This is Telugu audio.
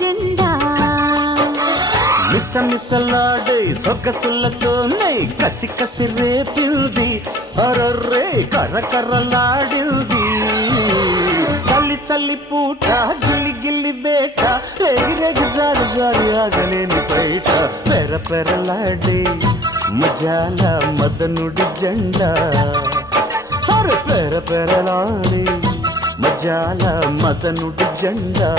జెండా మిసమిసలాడే సొగసులతోనే కసి కసి రేపింది అరర్రే కర్రకర్రలాడింది చల్లి చల్లి పూట గిల్లి గిల్లి బేట ఎగిరెగి జారి జారి ఆగలేని బయట పెర పెరలాడే మజాల మదనుడి జెండా అరే పెర పెరలాడే మజాల మదనుడి జెండా